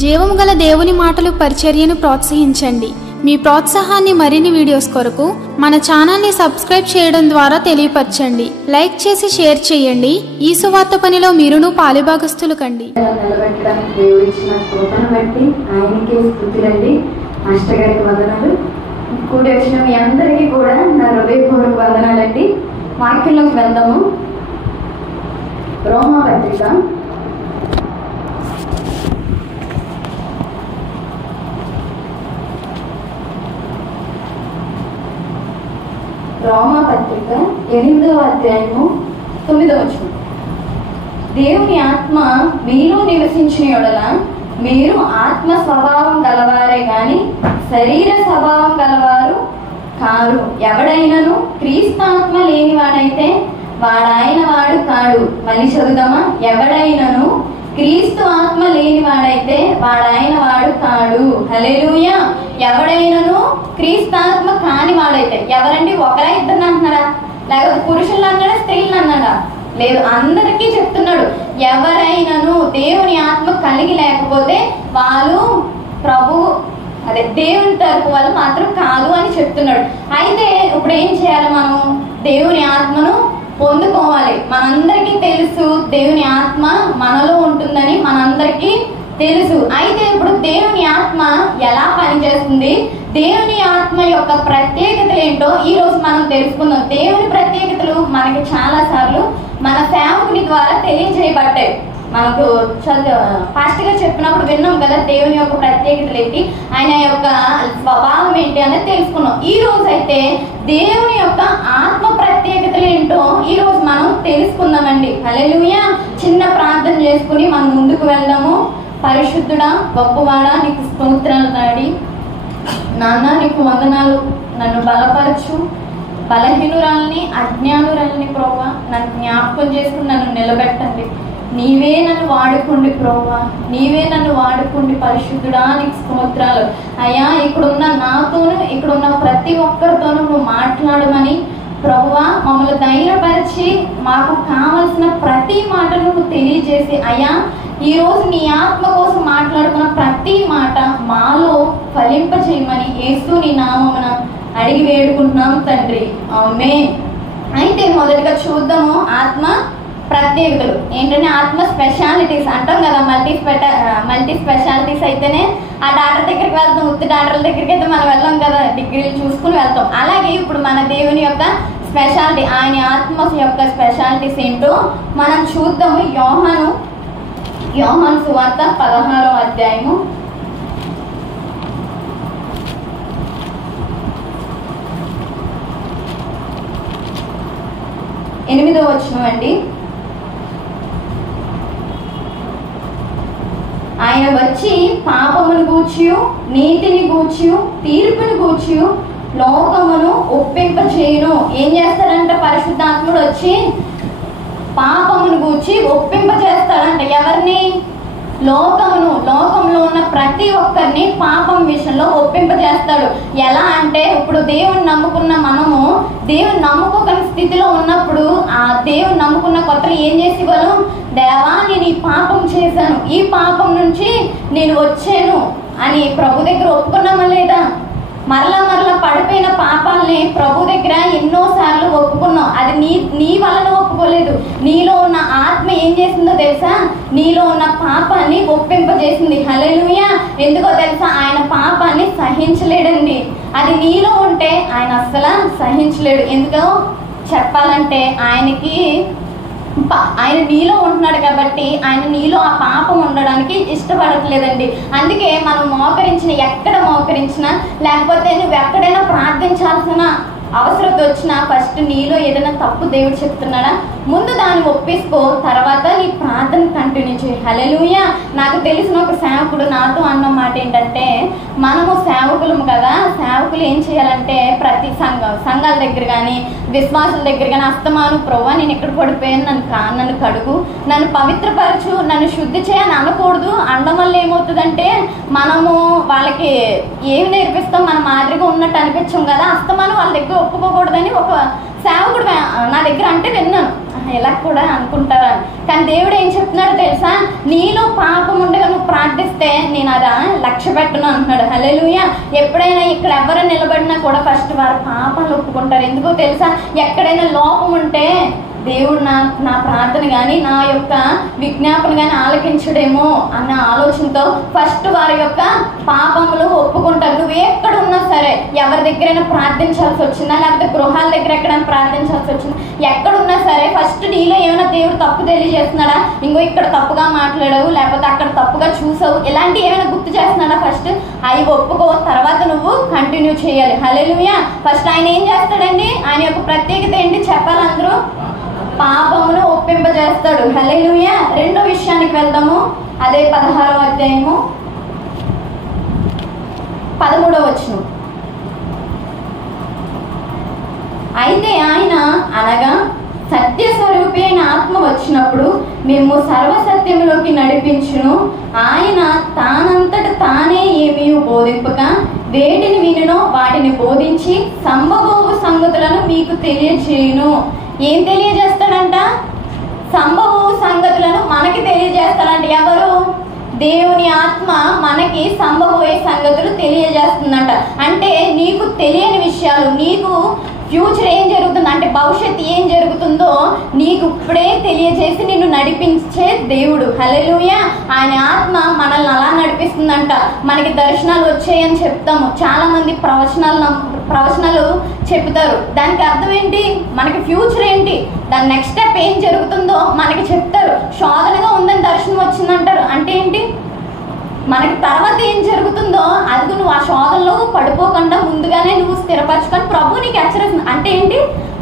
జీవము గల దేవుని మాటలు పరిచర్యను ప్రోత్సహించండి. మీ ప్రోత్సాహాన్ని మరిన్ని వీడియోస్ కొరకు మన ఛానల్ని సబ్స్క్రైబ్ చేయడం ద్వారా తెలియపరచండి. లైక్ చేసి షేర్ చేయండి. ఈ సువార్త పనిలో మీరును పాలుభాగస్తులు కండి. మాస్టర్ గారికి వందనాలు. కూడి వచ్చిన మీ అందరికీ కూడా నా హృదయపూర్వక వందనాలండి. వాక్యంలోకి వెళ్దాము. రోమా పత్రిక రోమా పత్రిక 8వ అధ్యాయము 9వ వచనం. దేవుని ఆత్మ మీరు నివసించిన యెడల మీరు ఆత్మ స్వభావం గలవారే గాని శరీర స్వభావం గలవారు కారు. ఎవడైనను క్రీస్తు ఆత్మ లేనివాడైతే వాడాయన వాడు కాడు. మళ్ళీ చదువుదామా? ఎవడైనను క్రీస్తు ఆత్మ లేనివాడైతే వాడాయన వాడు కాడు. హల్లెలూయా. ఎవడైనను క్రీస్తు ఆత్మ కాని వాడైతే, ఎవరండి? ఒకరా ఇద్దరు అంటున్నారా? లేకపోతే పురుషులు అన్నాడా, స్త్రీలు అన్నాడా? లేదు, అందరికీ చెప్తున్నాడు. ఎవరైనాను దేవుని ఆత్మ కలిగి లేకపోతే వాళ్ళు దేవుని తరపు వాళ్ళు మాత్రం కాదు అని చెప్తున్నాడు. అయితే ఇప్పుడు ఏం చేయాలి? మనం దేవుని ఆత్మను పొందుకోవాలి. మనందరికీ తెలుసు దేవుని ఆత్మ మనలో ఉంటుందని మనందరికీ తెలుసు. అయితే ఇప్పుడు దేవుని ఆత్మ ఎలా పనిచేస్తుంది, దేవుని ఆత్మ యొక్క ప్రత్యేకతలు ఏంటో ఈ రోజు మనం తెలుసుకుందాం. దేవుని ప్రత్యేకతలు మనకి చాలా సార్లు మన సేవకుని ద్వారా తెలియజేయబడ్డాయి. మనకు ఫాస్ట్ గా చెప్పినప్పుడు విన్నాం కదా, దేవుని యొక్క ప్రత్యేకతలు ఏంటి, ఆయన యొక్క స్వభావం ఏంటి అనేది తెలుసుకున్నాం. ఈ రోజు అయితే దేవుని యొక్క ఆత్మ ప్రత్యేకతలు ఏంటో ఈ రోజు మనం తెలుసుకుందామండి. హల్లెలూయా. చిన్న ప్రార్థన చేసుకుని మనం ముందుకు వెళ్దాము. పరిశుద్ధుడా, గొప్పవాడా, నీకు స్తోత్రాలు నాడి నాన్న, నీకు వందనాలు. నన్ను బలపరచు. బలహీనురాల్ని, అజ్ఞానురాల్ని ప్రభువా నన్ను జ్ఞాపకం చేసుకుని నన్ను నిలబెట్టండి. నీవే నన్ను వాడుకోండి ప్రభువా, నీవే నన్ను వాడుకోండి. పరిశుద్ధుడా, నీకు స్తోత్రాలు. అయ్యా, ఇక్కడున్న నాతోనూ ఇక్కడున్న ప్రతి ఒక్కరితోనూ నువ్వు మాట్లాడమని ప్రభువా మమ్మల్ని ధైర్యపరిచి మాకు కావలసిన ప్రతి మాటను నువ్వు తెలియజేసి, అయ్యా ఈరోజు నీ ఆత్మ కోసం మాట్లాడుకున్న ప్రతి మాట మాలో ఫలింప చేయమని యేసు నీ నామమున అడిగి వేడుకుంటున్నాం తండ్రి. ఆమేన్. అయితే మొదటిగా చూద్దాము ఆత్మ ప్రత్యేకతలు ఏంటంటే ఆత్మ స్పెషాలిటీస్ అంటాం కదా. మల్టీ స్పెషాలిటీస్ అయితేనే ఆ డాక్టర్ దగ్గరికి వెళ్తాం. ఉత్తి డాక్టర్ల దగ్గరికి అయితే మనం వెళ్ళాం కదా, డిగ్రీలు చూసుకుని వెళ్తాం. అలాగే ఇప్పుడు మన దేవుని యొక్క స్పెషాలిటీ, ఆయన ఆత్మ యొక్క స్పెషాలిటీస్ ఏంటో మనం చూద్దాము. యోహాను సువార్త 16వ అధ్యాయము 8వ వచనం అండి. ఆయన వచ్చి పాపమును గూర్చియు నీతిని గూర్చియు తీర్పును గూర్చియు లోకమును ఒప్పింపచేయును. ఏం చేస్తాడంట? పరిశుద్ధాత్ముడు వచ్చి పాపమును గూర్చి ఒప్పింపచేస్తాడంట. ఎవరిని? లోకంలో ఉన్న ప్రతి ఒక్కరిని పాపం విషయంలో ఒప్పింపజేస్తాడు. ఎలా అంటే ఇప్పుడు దేవుని నమ్ముకున్న మనము దేవుని నమ్ముకోని స్థితిలో ఉన్నప్పుడు ఆ దేవుని నమ్ముకున్న కొత్తలు ఏం చేసేవాళ్ళం? దేవా, నేను ఈ పాపం చేశాను, ఈ పాపం నుంచి నేను వచ్చాను అని ప్రభు దగ్గర ఒప్పుకున్నామా లేదా? మరలా పడిపోయిన పాపాలని ప్రభు దగ్గర ఎన్నోసార్లు ఒప్పుకున్నాం. అది నీ వలన ఒప్పుకోలేదు. నీలో ఉన్న ఆత్మ ఏం చేసిందో తెలుసా? నీలో ఉన్న పాపాన్ని ఒప్పింపజేసింది. హల్లెలూయా. ఎందుకో తెలుసా? ఆయన పాపాన్ని సహించలేడండి. అది నీలో ఉంటే ఆయన అస్సలు సహించలేడు. ఎందుకో చెప్పాలంటే ఆయన నీలో ఉంటున్నాడు కాబట్టి ఆయన నీలో ఆ పాపం ఉండడానికి ఇష్టపడట్లేదండి. అందుకే మనం ఎక్కడ మోకరించినా లేకపోతే నువ్వు ఎక్కడైనా ప్రార్థించాల్సిన అవసరం వచ్చినా ఫస్ట్ నీలో ఏదైనా తప్పు దేవుడు చెప్తున్నాడా ముందు దాన్ని ఒప్పేసుకో, తర్వాత నీ ప్రార్థన కంటిన్యూ చేయి. హల్లెలూయా. నాకు తెలిసిన ఒక సేవకుడు నాతో అన్న మాట ఏంటంటే, మనము సేవకులము కదా, సేవకులు ఏం చేయాలంటే ప్రతి సంఘాల దగ్గర కానీ విశ్వాసుల దగ్గర కానీ అస్తమాను ప్రభువా నేను ఎక్కడ పడిపోయాను, నన్ను కడుగు, నన్ను పవిత్రపరచు, నన్ను శుద్ధి చేయని అనకూడదు. అనడం వల్ల ఏమవుతుందంటే మనము వాళ్ళకి ఏమి నేర్పిస్తాం, మన మాదిరిగా ఉన్నట్టు అనిపించాం కదా. అస్తమాను వాళ్ళ దగ్గర ఒప్పుకోకూడదని ఒక సేవకుడు నా దగ్గర అంటే విన్నాను. ఎలా కూడా అనుకుంటారా. కానీ దేవుడు ఏం చెప్తున్నాడో తెలుసా, నీలో పాపం ఉండగా నువ్వు ప్రార్థిస్తే నేను అలా లక్ష్య పెట్టను అంటున్నాడు. హల్లెలూయా. ఎప్పుడైనా ఇక్కడ ఎవరు నిలబడినా కూడా ఫస్ట్ వారు పాపాలు ఒప్పుకుంటారు. ఎందుకో తెలుసా, ఎక్కడైనా లోపం ఉంటే దేవుడు నా ప్రార్థన కానీ నా యొక్క విజ్ఞాపన కానీ ఆలకించడేమో అన్న ఆలోచనతో ఫస్ట్ వారి యొక్క పాపములు ఒప్పుకుంటారు. నువ్వు ఎక్కడ ఉన్నా సరే, ఎవరి దగ్గరైనా ప్రార్థించాల్సి వచ్చిందా, లేకపోతే గృహాల దగ్గర ఎక్కడైనా ప్రార్థించాల్సి వచ్చిందా, ఎక్కడున్నా సరే ఫస్ట్ నీలో ఏమైనా దేవుడు తప్పు తెలియజేస్తున్నాడా, ఇంకో ఇక్కడ తప్పుగా మాట్లాడావు, లేకపోతే అక్కడ తప్పుగా చూసావు, ఇలాంటి ఏమైనా గుర్తు చేస్తున్నాడా, ఫస్ట్ అవి ఒప్పుకో, తర్వాత నువ్వు కంటిన్యూ చేయాలి. హల్లెలూయా. ఫస్ట్ ఆయన ఏం చేస్తాడండి, ఆయన యొక్క ప్రత్యేకత ఏంటి చెప్పాలి అందరూ, పాపమును ఒప్పింపజేస్తాడు. హల్లెలూయా. రెండో విషయానికి వెళ్దాము. అదే 16వ అధ్యాయము 13వ వచనం. అయితే ఆయన అనగా సత్య స్వరూపి అయిన ఆత్మ వచ్చినప్పుడు మేము సర్వసత్యములోకి నడిపించును. ఆయన తానంతట తానే ఏమీ బోధింపక వేటిని వినునో వాటిని బోధించి సంభవపు సంగతులను మీకు తెలియజేయును. ఏం తెలియజేస్తాడంట, సంభవ సంగతులను మనకి తెలియజేస్తాడంట. ఎవరు, దేవుని ఆత్మ మనకి సంభవోయే సంగతులు తెలియజేస్తుందంట. అంటే నీకు తెలియని విషయాలు, నీకు ఫ్యూచర్ ఏం జరుగుతుందో అంటే భవిష్యత్తు ఏం జరుగుతుందో నీకు ఇప్పుడే తెలియజేసి నిన్ను నడిపించే దేవుడు. హల్లెలూయా. ఆయన ఆత్మ మనల్ని అలా నడిపిస్తుందంట. మనకి దర్శనాలు వచ్చాయని చెప్తాము, చాలా మంది ప్రవచనాలు చెప్తారు. దానికి అర్థం ఏంటి, మనకి ఫ్యూచర్ ఏంటి, దాని నెక్స్ట్ స్టెప్ ఏం జరుగుతుందో మనకి చెప్తారు. శోధనగా ఉందని దర్శనం వచ్చిందంటారు. అంటే ఏంటి, మనకి తర్వాత ఏం జరుగుతుందో అది నువ్వు ఆ శోధనలో పడిపోకుండా ముందుగానే నువ్వు స్థిరపరచుకొని ప్రభు నీకు హెచ్చరిస్తుంది. అంటే ఏంటి,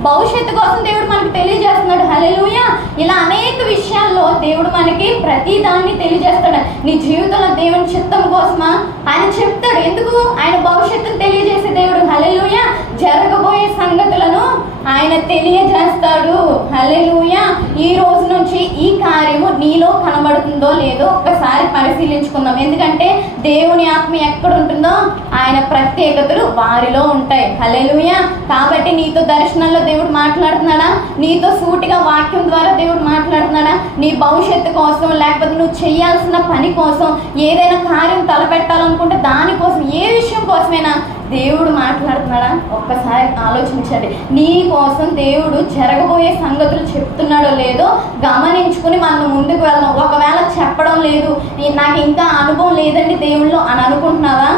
భవిష్యత్తు కోసం దేవుడు మనకు తెలియజేస్తున్నాడు. హల్లెలూయా. ఇలా అనేక విషయాల్లో దేవుడు మనకి ప్రతి దాన్ని తెలియజేస్తాడు. నీ జీవితంలో దేవుని చిత్తం కోసమా ఆయన చెప్తాడు. ఎందుకు, ఆయన భవిష్యత్తును తెలియజేసే దేవుడు. హల్లెలూయా. జరగబోయే సంగతులను ఆయన తెలియజేస్తాడు. హల్లెలూయా. ఈ రోజు నుంచి ఈ కార్యము నీలో కనబడుతుందో లేదో ఒక్కసారి పరిశీలించుకుందాం. ఎందుకంటే దేవుని ఆత్మ ఎక్కడ ఉంటుందో ఆయన ప్రత్యేకతలు వారిలో ఉంటాయి. హల్లెలూయా. కాబట్టి నీతో దర్శనంలో దేవుడు మాట్లాడుతున్నాడా, నీతో సూటిగా వాక్యం ద్వారా దేవుడు మాట్లాడుతున్నాడా, నీ భవిష్యత్తు కోసం, లేకపోతే నువ్వు చేయాల్సిన పని కోసం, ఏదైనా కార్యం తలపెట్టాలనుకుంటే దానికోసం, ఏ విషయం కోసమైనా దేవుడు మాట్లాడుతున్నాడా ఒక్కసారి ఆలోచించండి. నీ కోసం దేవుడు జరగబోయే సంగతులు చెప్తున్నాడో లేదో గమనించుకుని మనం ముందుకు వెళ్దాం. ఒకవేళ చెప్పడం లేదు, నాకు ఇంకా అనుభవం లేదండి దేవుళ్ళు అని అనుకుంటున్నావా,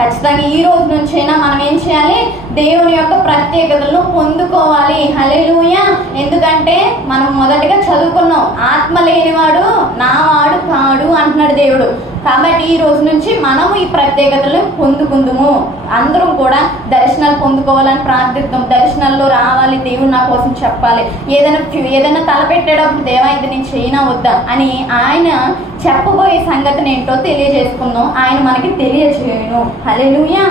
ఖచ్చితంగా ఈ రోజు నుంచైనా మనం ఏం చేయాలి, దేవుని యొక్క ప్రత్యేకతలను పొందుకోవాలి. హల్లెలూయా. ఎందుకంటే మనం మొదటగా చదువుకున్నాం, ఆత్మ లేనివాడు నా వాడు కాడు అంటున్నాడు దేవుడు. కాబట్టి ఈ రోజు నుంచి మనము ఈ ప్రత్యేకతలు పొందుకుందాము. అందరం కూడా దర్శనాలు పొందుకోవాలని ప్రార్థిద్దాం. దర్శనాల్లో రావాలి, దేవుడు నా కోసం చెప్పాలి, ఏదైనా తలపెట్టేటప్పుడు దేవా ఇది నేను చేయనా వద్దా అని ఆయన చెప్పబోయే సంగతిని ఏంటో తెలియజేసుకుందాం. ఆయన మనకి తెలియజేయను. హల్లెలూయా.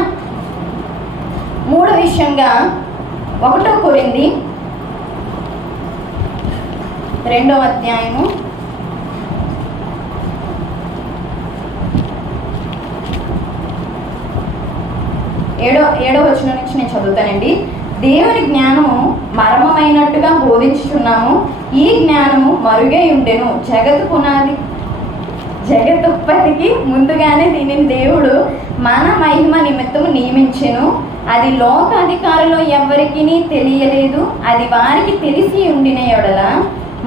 మూడో విషయంగా 1 కొరింథీ 2వ అధ్యాయము 7వ వచనం నుంచి నేను చదువుతానండి. దేవుని జ్ఞానము మర్మమైనట్టుగా బోధించుచున్నాము, ఈ జ్ఞానము మరుగై ఉండెను. జగతుత్పత్తికి ముందుగానే దీనిని దేవుడు మన మహిమ నిమిత్తము నియమించెను. అది లోక అధికారులు ఎవరికి తెలియలేదు, అది వారికి తెలిసి ఉండిన యెడల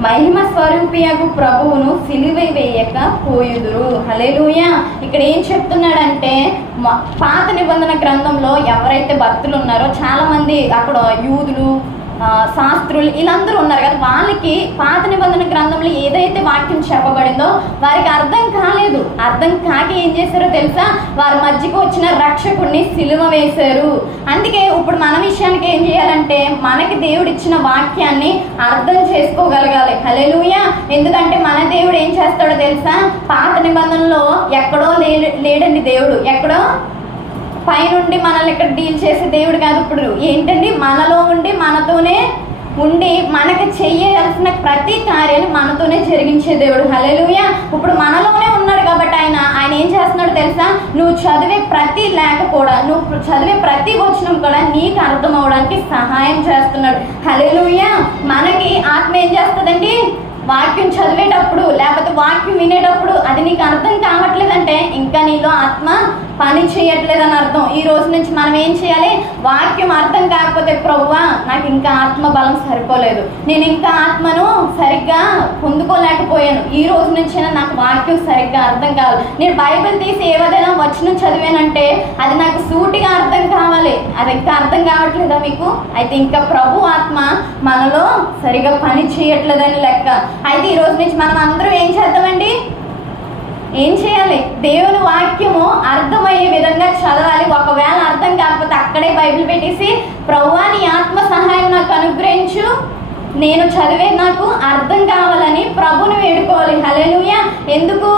మహిమ స్వరూపియగు ప్రభువును సిలువ వేయక పోయుదురు. హల్లెలూయా. ఇక్కడ ఏం చెప్తున్నాడంటే, పాత నిబంధన గ్రంథంలో ఎవరైతే భక్తులు ఉన్నారో చాలా మంది అక్కడ యూదులు, శాస్త్రులు వీళ్ళందరూ ఉన్నారు కదా, వాళ్ళకి పాత నిబంధన గ్రంథంలో ఏదైతే వాక్యం చెప్పబడిందో వారికి అర్థం కాలేదు. అర్థం కాక ఏం చేశారో తెలుసా, వారి మధ్యకు వచ్చిన రక్షకుడిని సిలువ వేశారు. అందుకే ఇప్పుడు మన విషయానికి ఏం చేయాలంటే, మనకి దేవుడు ఇచ్చిన వాక్యాన్ని అర్థం చేసుకోగలగాలి. హల్లెలూయా. ఎందుకంటే మన దేవుడు ఏం చేస్తాడో తెలుసా, పాత నిబంధనలో ఎక్కడో లేడండి దేవుడు, ఎక్కడో పైనుండి మనల్ని ఇక్కడ డీల్ చేసే దేవుడు కాదు. ఇప్పుడు ఏంటండి, మనలో ఉండి మనతోనే ఉండి మనకి చేయాల్సిన ప్రతి కార్యాన్ని మనతోనే జరిగించే దేవుడు. హల్లెలూయా. ఇప్పుడు మనలోనే ఉన్నాడు కాబట్టి ఆయన ఏం చేస్తున్నాడో తెలుసా? నువ్వు చదివే ప్రతి లేఖ కూడా, నువ్వు చదివే ప్రతి వచనం కూడా నీకు అర్థం అవడానికి సహాయం చేస్తున్నాడు. హల్లెలూయా. మనకి ఆత్మ ఏం చేస్తుందండి? వాక్యం చదివేటప్పుడు లేకపోతే వాక్యం వినేటప్పుడు అది నీకు అర్థం కావట్లేదంటే ఇంకా నీలో ఆత్మ పని చేయట్లేదని అర్థం. ఈ రోజు నుంచి మనం ఏం చేయాలి? వాక్యం అర్థం కాకపోతే ప్రభువా నాకు ఇంకా ఆత్మ బలం సరిపోలేదు, నేను ఇంకా ఆత్మను సరిగ్గా పొందుకోలేకపోయాను, ఈ రోజు నుంచి నాకు వాక్యం సరిగ్గా అర్థం కావాలి. నేను బైబిల్ తీసి ఏదైనా వచనం చదివానంటే అది నాకు సూటిగా అర్థం కావాలి, అది ఇంకా అర్థం కావట్లేదా మీకు? అయితే ఇంకా ప్రభు ఆత్మ మనలో సరిగా పని చేయట్లేదని లెక్క. అయితే ఈ రోజు నుంచి మనం అందరం ఏం చేద్దామండి? ఏం చేయాలి? దేవుని వాక్యము అర్థమయ్యే విధంగా చదవాలి. ఒకవేళ అర్థం కాకపోతే అక్కడే బైబిల్ పెట్టేసి ప్రభువా నీ ఆత్మ సహాయం నాకు అనుగ్రహించు, నేను చదివే నాకు అర్థం కావాలని ప్రభుని వేడుకోవాలి. హల్లెలూయా. ఎందుకు?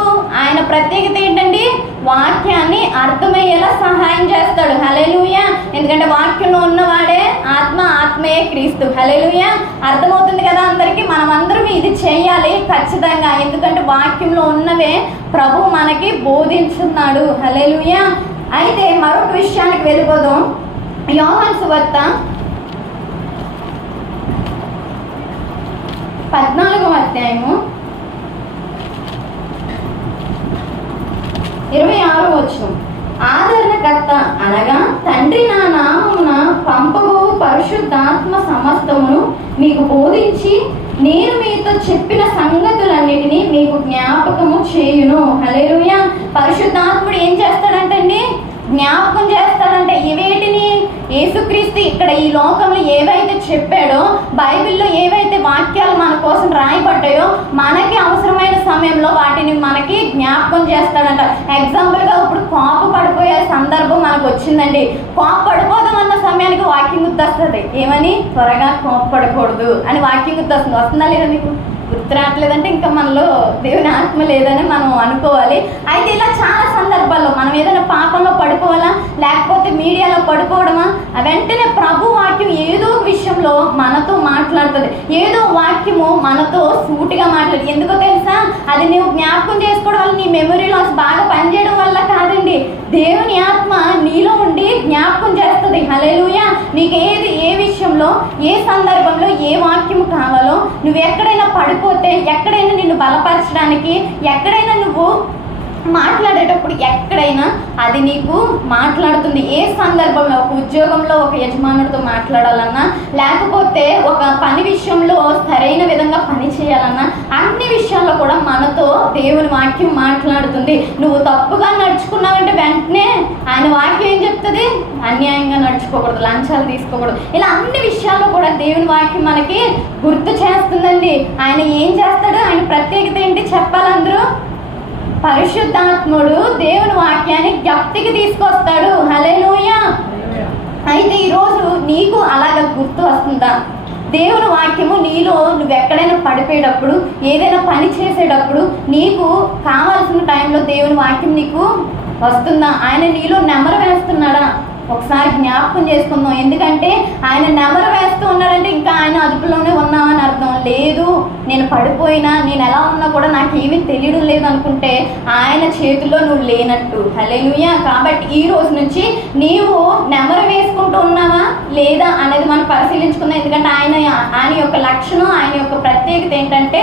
ఆయన ప్రత్యేకత ఏంటండి? వాక్యాన్ని అర్థమయ్యేలా సహాయం చేస్తాడు. హల్లెలూయా. ఎందుకంటే వాక్యంలో ఉన్నవాడే ఆత్మ, ఆత్మయే క్రీస్తు. హల్లెలూయా. అర్థమవుతుంది కదా అందరికీ? మనం అందరం ఇది చేయాలి ఖచ్చితంగా, ఎందుకంటే వాక్యంలో ఉన్నవే ప్రభు మనకి బోధించున్నాడు. హల్లెలూయా. అయితే మరొక విషయానికి వెళ్ళిపోదాం. యోహాను సువార్త 14వ అధ్యాయము 26వ వచనం. ఆదరణకర్త అనగా తండ్రి నా నామమున పంపబోవు పరిశుద్ధాత్మ సమస్తమును మీకు బోధించి నేను మీతో చెప్పిన సంగతులన్నిటినీ మీకు జ్ఞాపకము చేయును. హల్లెలూయా. పరిశుద్ధాత్ముడు ఏం చేస్తాడంటండి? జ్ఞాపకం చేస్తాడంటే ఇవేటిని? యేసుక్రీస్తు ఇక్కడ ఈ లోకంలో ఏవైతే చెప్పాడో, బైబిల్లో ఏవైతే వాక్యాలు మన కోసం రాయబడ్డాయో మనకి అవసరమైన సమయంలో వాటిని మనకి జ్ఞాపకం చేస్తాడంట. ఎగ్జాంపుల్గా ఇప్పుడు కోప పడిపోయే సందర్భం మనకు వచ్చిందండి. కోప పడిపోదాం అన్న సమయానికి వాక్యం గుర్తొస్తుంది. ఏమని? త్వరగా కోప పడకూడదు అని వాక్యం గుర్తొస్తుంది. వస్తుందా లేదా మీకు? గుర్తు రావట్లేదంటే ఇంకా మనలో దేవుని ఆత్మ లేదని మనం అనుకోవాలి. అయితే ఇలా చాలా సందర్భాల్లో మనం ఏదైనా పాపంలో పడిపోవాలా లేకపోతే మీడియాలో పడిపోవడమా, వెంటనే ప్రభు వాక్యం ఏదో ఒక విషయంలో మనతో మాట్లాడుతుంది. ఏదో వాక్యము మనతో సూటిగా మాట్లాడు. ఎందుకో తెలుసా? అది నువ్వు జ్ఞాపకం చేసుకోవడం వల్ల, నీ మెమరీ లాస్ బాగా పనిచేయడం వల్ల కాదండి. దేవుని ఆత్మ నీలో ఉండి జ్ఞాపకం చేస్తుంది. హల్లెలూయా. నీకు ఏ విషయంలో, ఏ సందర్భంలో ఏ వాక్యం కావాలో, నువ్వు ఎక్కడైనా పడిపోతే, ఎక్కడైనా నిన్ను బలపరచడానికి, ఎక్కడైనా నువ్వు మాట్లాడేటప్పుడు ఎక్కడైనా అది నీకు మాట్లాడుతుంది. ఏ సందర్భంలో, ఒక ఉద్యోగంలో ఒక యజమానుడితో మాట్లాడాలన్నా, లేకపోతే ఒక పని విషయంలో సరైన విధంగా పని చేయాలన్నా, అన్ని విషయాల్లో కూడా మనతో దేవుని వాక్యం మాట్లాడుతుంది. నువ్వు తప్పుగా నడుచుకున్నావంటే వెంటనే ఆయన వాక్యం ఏం చెప్తుంది? అన్యాయంగా నడుచుకోకూడదు, లంచాలు తీసుకోకూడదు. ఇలా అన్ని విషయాల్లో కూడా దేవుని వాక్యం మనకి గుర్తు చేస్తుందండి. ఆయన ఏం చేస్తాడు? ఆయన ప్రత్యేకత ఏంటి చెప్పాలందరూ? పరిశుద్ధాత్ముడు దేవుని వాక్యాన్ని జ్ఞప్తికి తీసుకొస్తాడు. హల్లెలూయా. అయితే ఈరోజు నీకు అలాగ గుర్తు వస్తుందా? దేవుని వాక్యము నీలో, నువ్వు ఎక్కడైనా పడిపోయేటప్పుడు, ఏదైనా పని చేసేటప్పుడు నీకు కావాల్సిన టైంలో దేవుని వాక్యం నీకు వస్తుందా? ఆయన నీలో నెమరు వేస్తున్నాడా? ఒకసారి జ్ఞాపకం చేసుకుందాం. ఎందుకంటే ఆయన నెమరు వేస్తూ ఉన్నాడంటే ఇంకా ఆయన అదుపులోనే ఉన్నామని అర్థం. లేదు నేను పడిపోయినా, నేను ఎలా ఉన్నా కూడా నాకు ఏమీ తెలియడం లేదు అనుకుంటే ఆయన చేతిలో నువ్వు లేనట్టు. హల్లెలూయా. కాబట్టి ఈ రోజు నుంచి నీవు నెమరు వేసుకుంటూ ఉన్నావా లేదా అనేది మనం పరిశీలించుకుందాం. ఎందుకంటే ఆయన యొక్క లక్షణం, ఆయన యొక్క ప్రత్యేకత ఏంటంటే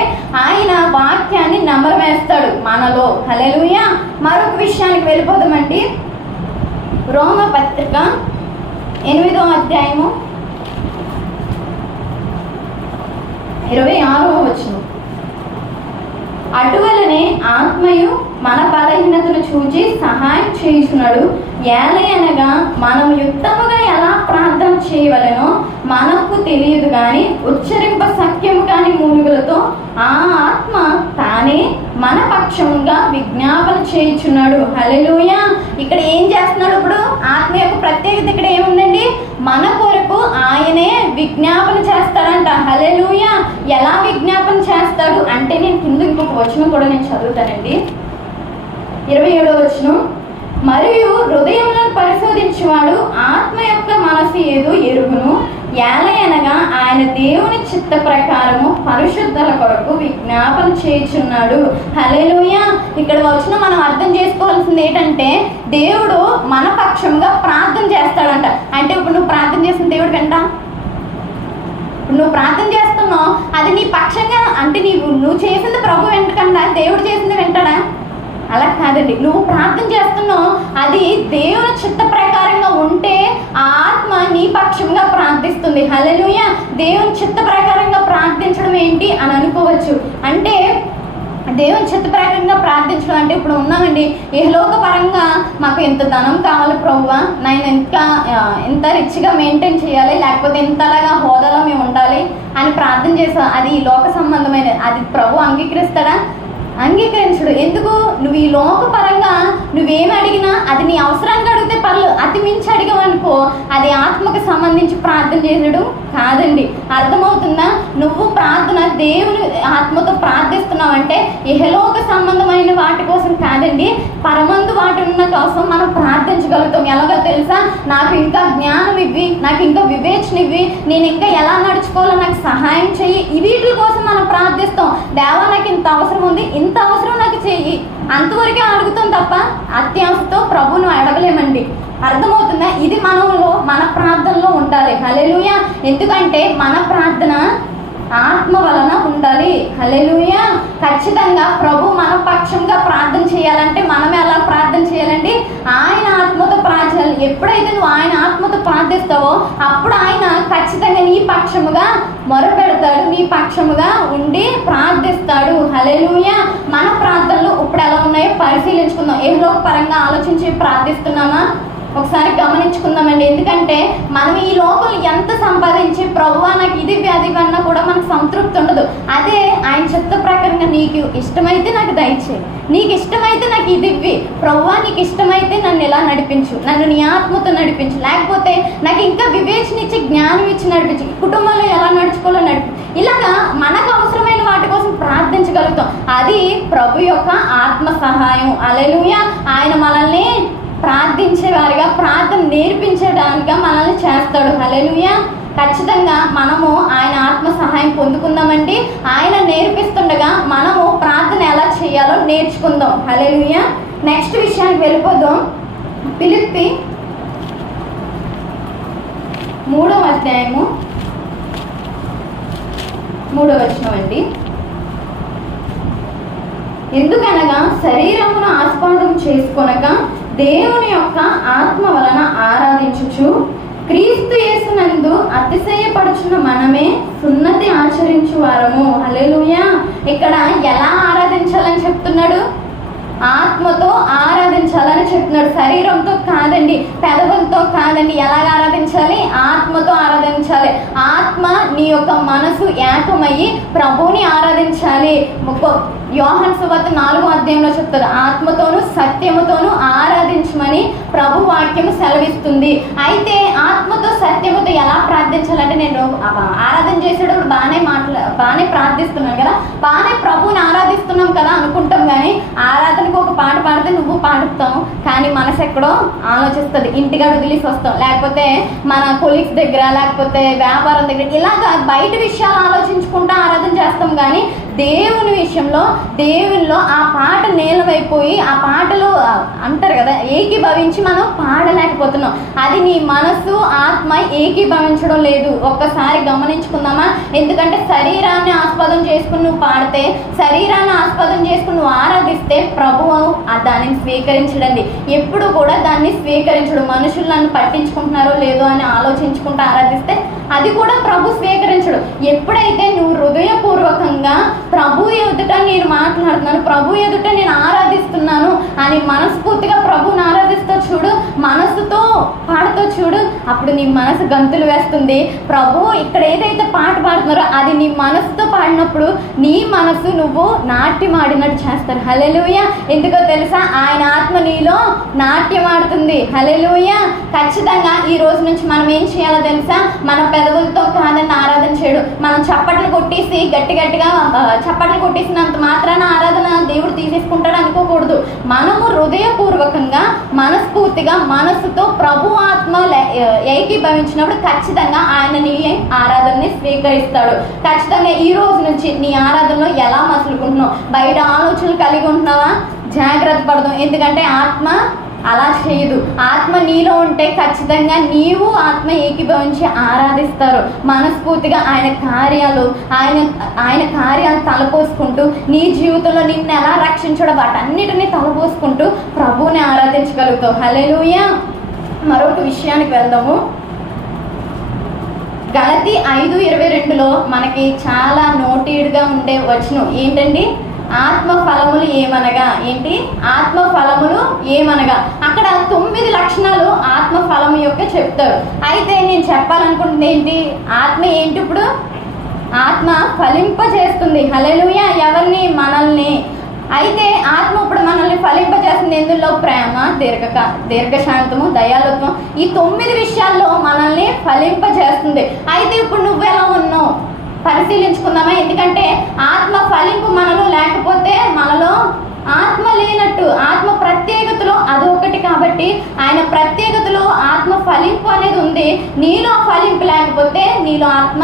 ఆయన వాక్యాన్ని నెమరు వేస్తాడు మనలో. హల్లెలూయా. మరొక విషయానికి వెళ్ళిపోదామండి. రోమ పత్రిక 8వ అధ్యాయము 26వ వచనం. అటువలనే ఆత్మయు మన బలహీనతను చూచి సహాయం చేయుచున్నాడు. ఏలయనగా మనము యుక్తముగా ఎలా ప్రార్థన చేయవలెనో మనకు తెలియదు కానీ ఉచ్చరింప సఖ్యము కాని మూలుగులతో ఆ ఆత్మ తానే మన పక్షముగా విజ్ఞాపన చేయుచున్నాడు. హల్లెలూయా. ఇక్కడ ఏం చేస్తున్నాడు? ఇప్పుడు ఆత్మ యొక్క ప్రత్యేకత ఇక్కడ ఏముందండి? మన కొరకు ఆయనే విజ్ఞాపన చేస్తాడంట. హల్లెలూయా. ఎలా విజ్ఞాపన చేస్తాడు అంటే, నేను కింద ఇంకొక వచనం కూడా నేను చదువుతానండి. 27వ వచనం. మరియు హృదయములను పరిశోధించేవాడు ఆత్మ యొక్క మనసు ఏదో ఎరుగును, ఏలయనగా ఆయన దేవుని చిత్త ప్రకారము పరిశుద్ధుల కొరకు విజ్ఞాపన చేయుచున్నాడు. హల్లెలూయా. ఇక్కడ వచ్చిన మనం అర్థం చేసుకోవాల్సింది ఏంటంటే దేవుడు మన పక్షంగా ప్రార్థన చేస్తాడంట. అంటే ఇప్పుడు నువ్వు ప్రార్థన చేసిన దేవుడు వింటా? నువ్వు ప్రార్థన చేస్తున్నావు, అది నీ పక్షంగా అంటే నువ్వు చేసింది ప్రభు వెంటకుండా దేవుడు చేసింది వింటాడా? అలా కాదండి. నువ్వు ప్రార్థన చేస్తున్నావు, అది దేవుని చిత్త ప్రకారంగా ఉంటే ఆ ఆత్మ నీ పక్షంగా ప్రార్థిస్తుంది. హల్లెలూయా. దేవుని చిత్త ప్రకారంగా ప్రార్థించడం ఏంటి అని అనుకోవచ్చు. అంటే దేవుని చిత్త ప్రకారంగా ప్రార్థించడం అంటే ఇప్పుడు ఉన్నామండి, ఇహలోక పరంగా మాకు ఎంత ధనం కావాలి ప్రభువా, నేను ఎంత రిచ్గా మెయింటైన్ చేయాలి, లేకపోతే ఎంతలాగా హోదాలో మేము ఉండాలి అని ప్రార్థన చేసాం. అది ఈ లోక సంబంధమైనది. అది ప్రభు అంగీకరిస్తాడా? అంగీకరించడు. ఎందుకు? నువ్వు ఈ లోక పరంగా నువ్వేమి అడిగినా అది నీ అవసరానికి అడిగితే పర్లేదు, అతి మించి అడిగావనుకో అది ఆత్మకు సంబంధించి ప్రార్థన చేసడం కాదండి. అర్థమవుతుందా? నువ్వు ప్రార్థన దేవుని ఆత్మతో ప్రార్థిస్తున్నావంటే ఇహలోక సంబంధమైన వాటి కోసం కాదండి, పరమందు వాటి ఉన్న కోసం మనం ప్రార్థించగలుగుతాం. ఎలాగో తెలుసా? నాకు ఇంకా జ్ఞానం ఇవ్వి, నాకు ఇంకా వివేచన ఇవ్వి, నేను ఇంకా ఎలా నడుచుకోవాలో నాకు సహాయం చెయ్యి, వీటి కోసం మనం ప్రార్థిస్తాం. దేవా నాకు ఇంత అవసరం ఉంది, ఇంత అవసరం నాకు చెయ్యి, అంతవరకే అడుగుతాం తప్ప అత్యాశతో ప్రభువును అడగలేమండి. అర్థమవుతుందా? ఇది మన ప్రార్థనలో ఉండాలి. హల్లెలూయా. ఎందుకంటే మన ప్రార్థన ఆత్మ వలన ఉండాలి. హల్లెలూయా. ఖచ్చితంగా ప్రభు మన పక్షంగా ప్రార్థన చేయాలంటే మనం ఎలా ప్రార్థన చేయాలండి? ఆయన ఆత్మతో ప్రార్థించాలి. ఎప్పుడైతే నువ్వు ఆయన ఆత్మతో ప్రార్థిస్తావో అప్పుడు ఆయన ఖచ్చితంగా నీ పక్షముగా మొరపెడతాడు, నీ పక్షముగా ఉండి ప్రార్థిస్తాడు. హల్లెలూయా. మన ప్రార్థనలు ఇప్పుడు ఎలా ఉన్నాయో పరిశీలించుకుందాం. ఏదో పరంగా ఆలోచించి ప్రార్థిస్తున్నామా ఒకసారి గమనించుకుందామండి. ఎందుకంటే మనం ఈ లోపల ఎంత సంపాదించి ప్రభువా నాకు ఇది వ్యాధి కన్నా కూడా మనకు సంతృప్తి ఉండదు. అదే ఆయన చిత్త ప్రకారంగా నీకు ఇష్టమైతే నాకు దయచేయి, నీకు ఇష్టమైతే నాకు ఇది ఇవ్వి, ప్రభువా నీకు ఇష్టమైతే నన్ను ఎలా నడిపించు, నన్ను నీ ఆత్మతో నడిపించు, లేకపోతే నాకు ఇంకా వివేచన ఇచ్చి జ్ఞానం ఇచ్చి నడిపించు, కుటుంబంలో ఎలా నడుచుకోవాలో నడిపి, ఇలాగా మనకు అవసరమైన వాటి కోసం ప్రార్థించగలుగుతాం. అది ప్రభు యొక్క ఆత్మ సహాయం. హల్లెలూయా. ఆయన మనల్ని ప్రార్థించేవారిగా, ప్రార్థన నేర్పించడానిగా మనల్ని చేస్తాడు. హల్లెలూయా. ఖచ్చితంగా మనము ఆయన ఆత్మ సహాయం పొందుకుందామండి. ఆయన నేర్పిస్తుండగా మనము ప్రార్థన ఎలా చేయాలో నేర్చుకుందాం. హల్లెలూయా. నెక్స్ట్ విషయానికి వెళ్ళిపోదాం. ఫిలిప్పీ 3వ అధ్యాయము 3వ వచనం అండి. ఎందుకనగా శరీరమును ఆస్పదం చేసుకొనక దేవుని యొక్క ఆత్మ వలన ఆరాధించుచు క్రీస్తు యేసునందు అతిశయపడుచున్న మనమే సున్నతి ఆచరించు వారము. హల్లెలూయా. ఇక్కడ ఎలా ఆరాధించాలని చెప్తున్నాడు? ఆత్మతో ఆరాధించాలని చెప్తున్నాడు. శరీరంతో కాదండి, పెదవులతో కాదండి. ఎలాగ ఆరాధించాలి? ఆత్మతో ఆరాధించాలి. ఆత్మ నీ యొక్క మనసు ఏకమయ్యి ప్రభువుని ఆరాధించాలి. యోహాను సువార్త 4వ అధ్యాయంలో చెప్తారు, ఆత్మతోనూ సత్యముతోనూ ఆరాధించమని ప్రభు వాక్యము సెలవిస్తుంది. అయితే ఆత్మతో సత్యముతో ఎలా ప్రార్థించాలంటే, నేను ఆరాధన చేసేటప్పుడు బాగానే ప్రార్థిస్తున్నాను కదా, బాగానే ప్రభువుని ఆరాధిస్తున్నాం కదా అనుకుంటాం. కానీ ఆరాధనకు ఒక పాట పాడితే నువ్వు పాడుతావు, కానీ మనసు ఎక్కడో ఆలోచిస్తుంది. ఇంటిగా వదిలేసి వస్తాం, లేకపోతే మన కొలీగ్స్ దగ్గర, లేకపోతే వ్యాపారం దగ్గర, ఇలాగా బయట విషయాలు ఆలోచించుకుంటూ ఆరాధన చేస్తాం. కానీ దేవుని విషయంలో, దేవునిలో ఆ పాట నేలవైపోయి, ఆ పాటలు అంటారు కదా, ఏకీభవించి మనం పాడలేకపోతున్నాం. అది నీ మనసు ఆత్మ ఏకీభవించడం లేదు. ఒక్కసారి గమనించుకుందామా? ఎందుకంటే శరీరాన్ని ఆస్పదం చేసుకుని నువ్వు పాడితే, శరీరాన్ని ఆస్పదం చేసుకుని నువ్వు ఆరాధిస్తే ప్రభువు దానిని స్వీకరించడండి. ఎప్పుడు కూడా దాన్ని స్వీకరించడు. మనుషులు నన్ను పట్టించుకుంటున్నారో లేదో అని ఆలోచించుకుంటూ ఆరాధిస్తే అది కూడా ప్రభు స్వీకరించడు. ఎప్పుడైతే నువ్వు హృదయపూర్వకంగా ప్రభు ఎదుట నేను మాట్లాడుతున్నాను, ప్రభు ఎదుట నేను ఆరాధిస్తున్నాను అని మనస్ఫూర్తిగా ప్రభుని ఆరాధిస్తూ చూడు, మనసుతో పాడుతూ చూడు, అప్పుడు నీ మనసు గంతులు వేస్తుంది. ప్రభు ఇక్కడ ఏదైతే పాట పాడుతున్నారో అది నీ మనసుతో పాడినప్పుడు నీ మనసు నువ్వు నాట్యం ఆడినట్టు చేస్తారు. హల్లెలూయా. ఎందుకో తెలుసా? ఆయన ఆత్మ నీలో నాట్యం ఆడుతుంది. హల్లెలూయా. ఖచ్చితంగా ఈ రోజు నుంచి మనం ఏం చేయాలో తెలుసా? మన పెదవులతో కాదని ఆరాధన చేయడు. మనం చప్పట్లు కొట్టేసి గట్టిగా చప్పట్లు కొట్టేసినంత మాత్రాన ఆరాధన దేవుడు తీసేసుకుంటాడు అనుకోకూడదు. మనము హృదయపూర్వకంగా మనస్ఫూర్తిగా మనసుతో ప్రభు ఆత్మ ఏకీభవించినప్పుడు ఖచ్చితంగా ఆయన నీ ఆరాధనని స్వీకరిస్తాడు. ఖచ్చితంగా ఈ రోజు నుంచి నీ ఆరాధనలో ఎలా మసులుకుంటున్నావు, బయట ఆలోచనలు కలిగి ఉంటున్నావా, జాగ్రత్త పడదాం. ఎందుకంటే ఆత్మ అలా చేయదు. ఆత్మ నీలో ఉంటే ఖచ్చితంగా నీవు ఆత్మ ఏకీభవించి ఆరాధిస్తారు. మనస్ఫూర్తిగా ఆయన కార్యాలు తలపోసుకుంటూ నీ జీవితంలో నిన్ను ఎలా రక్షించడం వాటన్నిటినీ తలపోసుకుంటూ ప్రభువుని ఆరాధించగలుగుతావు. హల్లెలూయా. మరొక విషయానికి వెళ్దాము. గలతీ 5:22లో మనకి చాలా నోటెడ్గా ఉండే వచనం ఏంటండి? ఆత్మ ఫలములు ఏమనగా ఏంటి? ఆత్మ ఫలములు ఏమనగా అక్కడ 9 లక్షణాలు ఆత్మ ఫలము యొక్క చెప్తారు. అయితే నేను చెప్పాలనుకుంటుంది ఏంటి? ఆత్మ ఏంటి? ఇప్పుడు ఆత్మ ఫలింపజేస్తుంది. హల్లెలూయా. ఎవరిని? మనల్ని. అయితే ఆత్మ ఇప్పుడు మనల్ని ఫలింపజేస్తుంది. ఎందులో? ప్రేమ, దీర్ఘశాంతము, దయాళుత్వం. ఈ 9 విషయాల్లో మనల్ని ఫలింపజేస్తుంది. అయితే ఇప్పుడు నువ్వెలా ఉన్నావు పరిశీలించుకుందామా? ఎందుకంటే ఆత్మ ఫలింపు మనలో లేకపోతే మనలో ఆత్మ లేనట్టు. ఆత్మ ప్రత్యేకతలో అదొకటి. కాబట్టి ఆయన ప్రత్యేకతలో ఆత్మ ఫలింపు అనేది ఉంది. నీలో ఫలింపు లేకపోతే నీలో ఆత్మ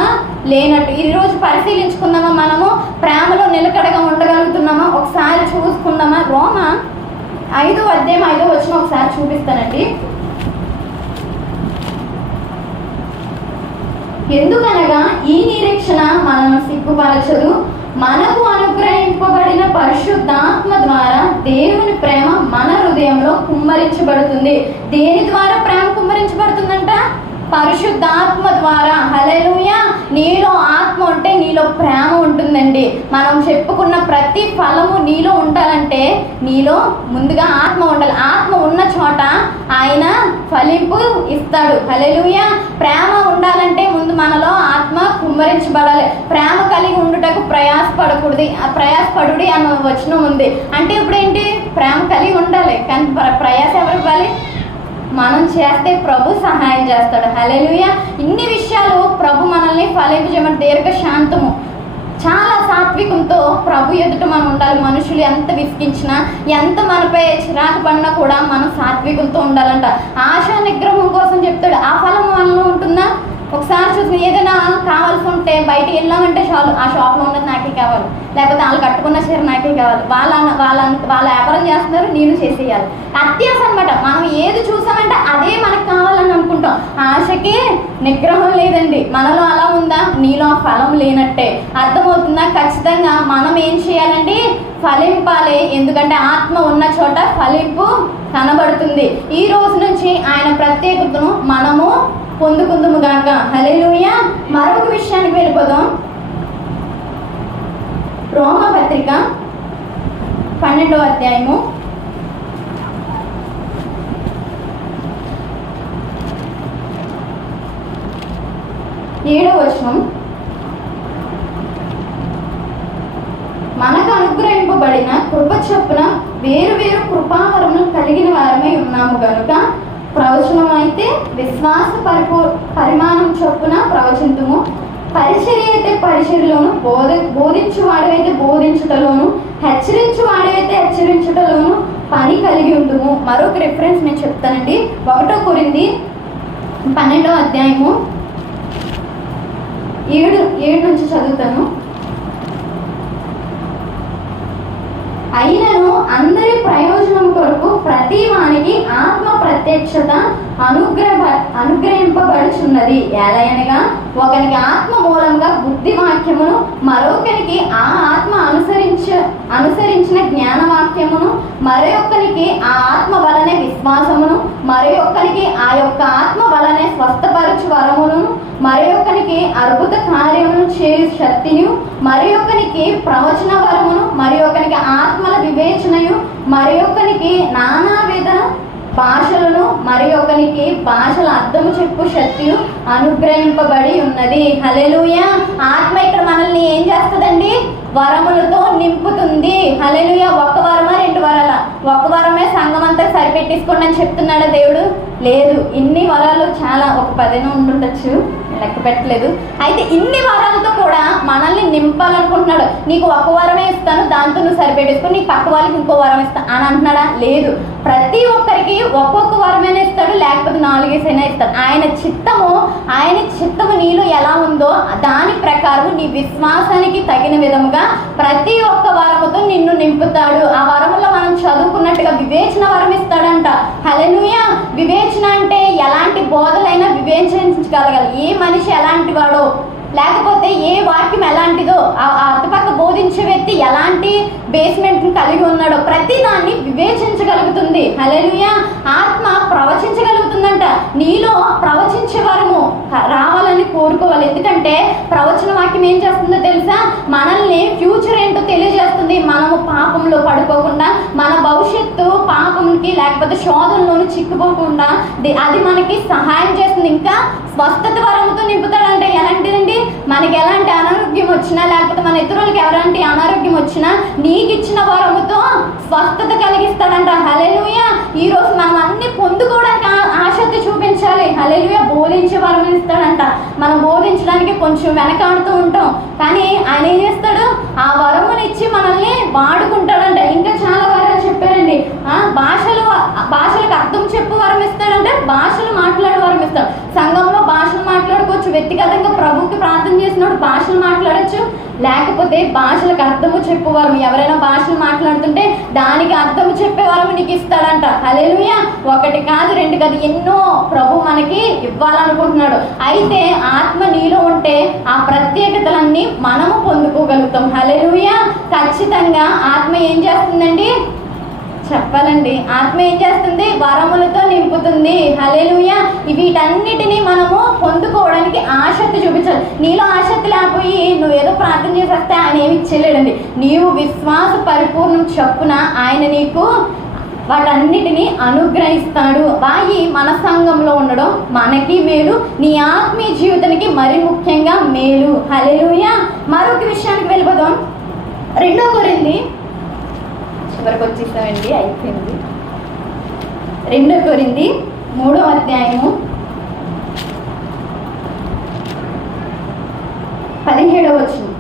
లేనట్టు. ఈరోజు పరిశీలించుకుందామా? మనము ప్రేమలో నిలకడగా ఉండగలుగుతున్నామా? ఒకసారి చూసుకుందామా? రోమా 5:5 ఒకసారి చూపిస్తానండి. ఎందుకనగా ఈ నిరీక్షణ మనను సిగ్గుపరచదు. మనకు అనుగ్రహింపబడిన పరిశుద్ధాత్మ ద్వారా దేవుని ప్రేమ మన హృదయంలో కుమ్మరించబడుతుంది. దేని ద్వారా ప్రేమ కుమ్మరించబడుతుందంట? పరిశుద్ధాత్మ ద్వారా. హల్లెలూయా. నీలో ఆత్మ ఉంటే నీలో ప్రేమ ఉంటుందండి. మనం చెప్పుకున్న ప్రతి ఫలము నీలో ఉండాలంటే నీలో ముందుగా ఆత్మ ఉండాలి. ఆత్మ ఉన్న చోట ఆయన ఫలింపు ఇస్తాడు. హల్లెలూయా. ప్రేమ ఉండాలంటే ముందు మనలో ఆత్మ కుమ్మరించబడాలి. ప్రేమ కలిగి ఉండుటకు ప్రయాసపడుడి అన్న వచనం ఉంది. అంటే ఇప్పుడు ఏంటి? ప్రేమ కలిగి ఉండాలి, కానీ ప్రయాస ఎవరు ఇవ్వాలి? మనం చేస్తే ప్రభు సహాయం చేస్తాడు. హల్లెలూయా. ఇన్ని విషయాలు ప్రభు మనల్ని ఫలింపజేయమని. దీర్ఘశాంతము, చాలా సాత్వికంతో ప్రభు ఎదుట మనం ఉండాలి. మనుషులు ఎంత విసిగించినా, ఎంత మనపై చిరాకు పడినా కూడా మనం సాత్వికంతో ఉండాలంట. ఆశా నిగ్రహం కోసం చెప్తాడు. ఆ ఫలం మనలో ఉంటుందా? ఒకసారి చూసి ఏదైనా కావాల్సి ఉంటే బయటికి వెళ్ళామంటే చాలు, ఆ షాప్లో ఉన్నది నాకే కావాలి, లేకపోతే వాళ్ళు కట్టుకున్న చీర నాకే కావాలి, వాళ్ళ వ్యాపారం చేస్తున్నారు నేను చేసేయాలి. అత్యాశ అనమాట. మనం ఏది చూసామంటే అదే మనకు కావాలని అనుకుంటాం. ఆశకి నిగ్రహం లేదండి. మనలో అలా ఉందా? నీలో ఆ ఫలం లేనట్టే. అర్థమవుతుందా? ఖచ్చితంగా మనం ఏం చేయాలండి? ఫలింపాలి. ఎందుకంటే ఆత్మ ఉన్న చోట ఫలింపు కనబడుతుంది. ఈ రోజు నుంచి ఆయన ప్రత్యేకతను మనము పొందుకుందుము గాక. హల్లెలూయా. మరొక విషయానికి వెళ్ళిపోదాం. రోమా పత్రిక 12వ అధ్యాయము 7వ వచనం. మనకు అనుగ్రహింపబడిన కృప చొప్పున వేరు వేరు కృపావరములు కలిగిన వారమై ఉన్నాము గనుక ప్రవచనం అయితే విశ్వాస పరిమాణం చొప్పున ప్రవచింతుము, పరిచర్య అయితే పరిచర్యలోను, బోధించువాడైతే బోధించుటలోను, హెచ్చరించువాడైతే హెచ్చరించుటలోను పని కలిగి ఉంటుము. మరొక రిఫరెన్స్ నేను చెప్తానండి. 1 కొరింథీ 12వ అధ్యాయము 7 నుంచి చదువుతాను. అయినను అందరి ప్రయోజనం కొరకు ప్రతి వానికి ఆత్మ ప్రత్యక్షత అనుగ్రహింపబడుచున్నది. ఎలయనగా ఒకనికి ఆత్మ మూలంగా బుద్ధి వాక్యమును, మరొకరికి ఆ ఆత్మ అనుసరించిన జ్ఞానవాక్యమును, మరొకరికి ఆ ఆత్మ వలనే విశ్వాసమును, మరొకరికి ఆ యొక్క ఆత్మ వలనే స్వస్థపరచు వరమును, మరొకరికి అద్భుత కార్యమును చేయు శక్తిని, మరొకరికి ప్రవచన వరమును, మరొకరికి ఆత్మల వివేచనయు, మరొకరికి నానావిధ భాషలను, మరొకరికి భాషల అర్థము చెప్పు శక్తియు అనుగ్రహింపబడి ఉన్నది. హల్లెలూయా. ఆత్మ ఇక్కడ మనల్ని ఏం చేస్తుందండి? వరములతో నింపుతుంది. హల్లెలూయా. 1 వరమా 2 వరాల? 1 వరమే సంఘం అంతా సరిపెట్టేసుకోండి అని చెప్తున్నాడా దేవుడు? లేదు. ఇన్ని వరాలు చాలా, ఒక 10 ఉంటుండొచ్చు, లెక్క పెట్టలేదు. అయితే ఇన్ని వరాలతో కూడా మనల్ని నింపాలనుకుంటున్నాడు. నీకు ఒక వరమే ఇస్తాను, దాంతో నువ్వు సరిపెట్టేసుకుని నీకు పక్క వాళ్ళకి ఇంకో వరం ఇస్తాను అని అంటున్నాడా? లేదు. ప్రతి ఒక్కరికి ఒక్కొక్క వరమైనా ఇస్తాడు, లేకపోతే 4 ఇస్తాడు. ఆయన చిత్తము నీలో ఎలా ఉందో దాని ప్రకారం నీ విశ్వాసానికి తగిన విధముగా ప్రతి ఒక్క వరముతో నిన్ను నింపుతాడు. ఆ వరములో మనం చదువుకున్నట్టుగా వివేచన వరం ఇస్తాడంట. హల్లెలూయా. వివేచన అంటే ఎలాంటి బోధలైనా వివేచించగలగాలి. ఏ మనిషి ఎలాంటి వాడో, లేకపోతే ఏ వాక్యం ఎలాంటిదో, ఆ అటుపక్క బోధించే వ్యక్తి ఎలాంటి బేస్మెంట్ కలిగి ఉన్నాడో ప్రతి దాన్ని వివేచించగలుగుతుంది. హల్లెలూయా. ఆత్మ ప్రవచించగలుగుతుందంట. నీలో ప్రవచించే వరము రావాలని కోరుకోవాలి. ఎందుకంటే ప్రవచన వాక్యం ఏం చేస్తుందో తెలుసా? మనల్ని ఫ్యూచర్ ఏంటో తెలియజేస్తుంది. మనము పాపంలో పడిపోకుండా, మన భవిష్యత్తు పాపంకి లేకపోతే శోధనలోను చిక్కుపోకుండా అది మనకి సహాయం చేస్తుంది. ఇంకా స్వస్థత వరముతో నింపుతాడంటే ఎలాంటిదండి? మనకి ఎలాంటి అనారోగ్యం వచ్చినా, లేకపోతే మన ఇతరులకు ఎలాంటి అనారోగ్యం వచ్చినా నీకు ఇచ్చిన వరముతో స్వస్థత కలిగిస్తాడంట. హల్లెలూయా. ఈ రోజు మనం అన్ని పొందుకోవడానికి ఆసక్తి చూపించాలి. హల్లెలూయా. బోధించే వరం ఇస్తాడంట. మనం బోధించడానికి కొంచెం వెనకాడుతూ ఉంటాం, కానీ ఆయన ఏం చేస్తాడు? ఆ వరమునిచ్చి మనల్ని వాడుకుంటాడంట. ఇంకా చాలా వరాలు చెప్పారండి. భాషలకు అర్థం చెప్పు వరం ఇస్తాడంటే, భాషలు మాట్లాడే వరం ఇస్తాడు. సంఘంలో భాషలు మాట్లాడుకోవచ్చు, వ్యక్తిగతంగా ప్రభుకి ప్రార్థన చేసినప్పుడు భాషలు మాట్లాడచ్చు, లేకపోతే భాషలకు అర్థము చెప్పే వరం. ఎవరైనా భాషలు మాట్లాడుతుంటే దానికి అర్థము చెప్పే వరం నీకు ఇస్తాడంట. హల్లెలూయా. 1 కాదు 2 కాదు, ఎన్నో ప్రభు మనకి ఇవ్వాలనుకుంటున్నాడు. అయితే ఆత్మ నీలో ఉంటే ఆ ప్రత్యేకతలన్నీ మనము పొందుకోగలుగుతాం. హల్లెలూయా. ఖచ్చితంగా ఆత్మ ఏం చేస్తుందండి? చెప్పాలండి. ఆత్మ ఏం చేస్తుంది? వరములతో నింపుతుంది. హల్లెలూయా. వీటన్నిటిని మనము పొందుకోవడానికి ఆసక్తి చూపించాలి. నీలో ఆసక్తి లేకపోయి నువ్వు ఏదో ప్రార్థన చేసేస్తే ఆయన ఏమి ఇచ్చేయలేడండి. నీవు విశ్వాస పరిపూర్ణం చొప్పున ఆయన నీకు వాటన్నిటిని అనుగ్రహిస్తాడు. వాయి మన సంఘంలో ఉండడం మనకి మేలు, నీ ఆత్మీయ జీవితానికి మరి ముఖ్యంగా మేలు. హల్లెలూయా. మరొక విషయానికి వెళ్ళిపోదాం. 2 కొరింథీ చివరికి వచ్చేసామండి, అయిపోయింది. 2 కొరింథీ 3వ అధ్యాయము 17వ వచనం.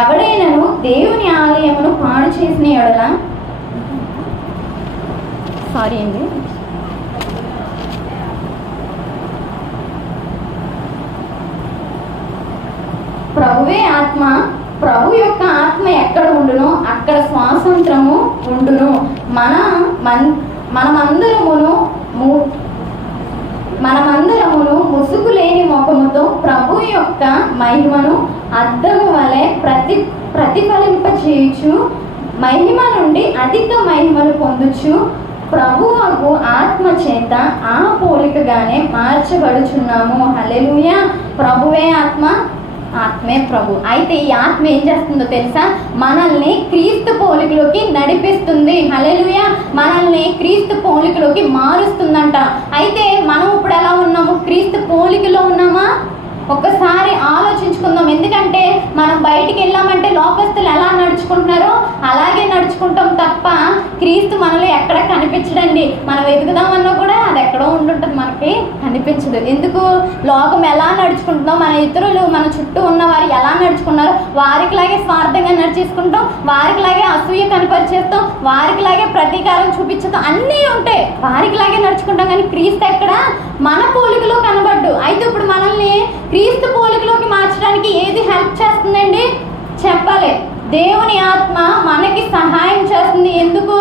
ఎవడైనను దేవుని ఆలయమును పాడు చేసిన ఎడల, సారీ అండి, ప్రభువే ఆత్మ, ప్రభు యొక్క ఆత్మ ఎక్కడ ఉండునో అక్కడ స్వాతంత్రము ఉండును. మనమందరమును ముసుగు లేని ముఖముతో ప్రభు యొక్క మహిమను అద్దము వలె ప్రతిఫలింపచేయుచు మహిమ నుండి అధిక మహిమను పొందుచు ప్రభువుకు ఆత్మ చేత ఆ పోలికగానే మార్చబడుచున్నాము. హల్లెలూయా. ప్రభువే ఆత్మ, ఆత్మే ప్రభు. అయితే ఈ ఆత్మ ఏం చేస్తుందో తెలుసా? మనల్ని క్రీస్తు పోలికలోకి నడిపిస్తుంది. హల్లెలూయా. మనల్ని క్రీస్తు పోలికలోకి మారుస్తుందంట. అయితే మనం ఇప్పుడు ఎలా ఉన్నాము? క్రీస్తు పోలికలో ఉన్నామా? ఒక్కసారి ఆలోచించుకుందాం. ఎందుకంటే మనం బయటికి వెళ్ళామంటే లోకస్తులు ఎలా నడుచుకుంటున్నారో అలాగే నడుచుకుంటాం తప్ప క్రీస్తు మనలో ఎక్కడ కనిపించడండి. మనం వెతుకుదామన్నా కూడా అది ఎక్కడో ఉంటుంటుంది, మనకి కనిపించదు. ఎందుకు? లోకం ఎలా నడుచుకుంటుందో, మన ఇతరులు మన చుట్టూ ఉన్న వారు ఎలా నడుచుకున్నారో వారికిలాగే స్వార్థంగా నడిచేసుకుంటాం, వారికిలాగే అసూయ కనపరిచేస్తాం, వారికిలాగే ప్రతీకారం చూపించడం అన్నీ ఉంటాయి. వారికిలాగే నడుచుకుంటాం. కానీ క్రీస్తు ఎక్కడ? మన పోలికలో కనబడ్డు. అయితే ఇప్పుడు మనల్ని క్రీస్తు పోలికలోకి మార్చడానికి ఏది హెల్ప్ చేస్తుందండి? చెప్పాలి. దేవుని ఆత్మ మనకి సహాయం చేస్తుంది. ఎందుకు?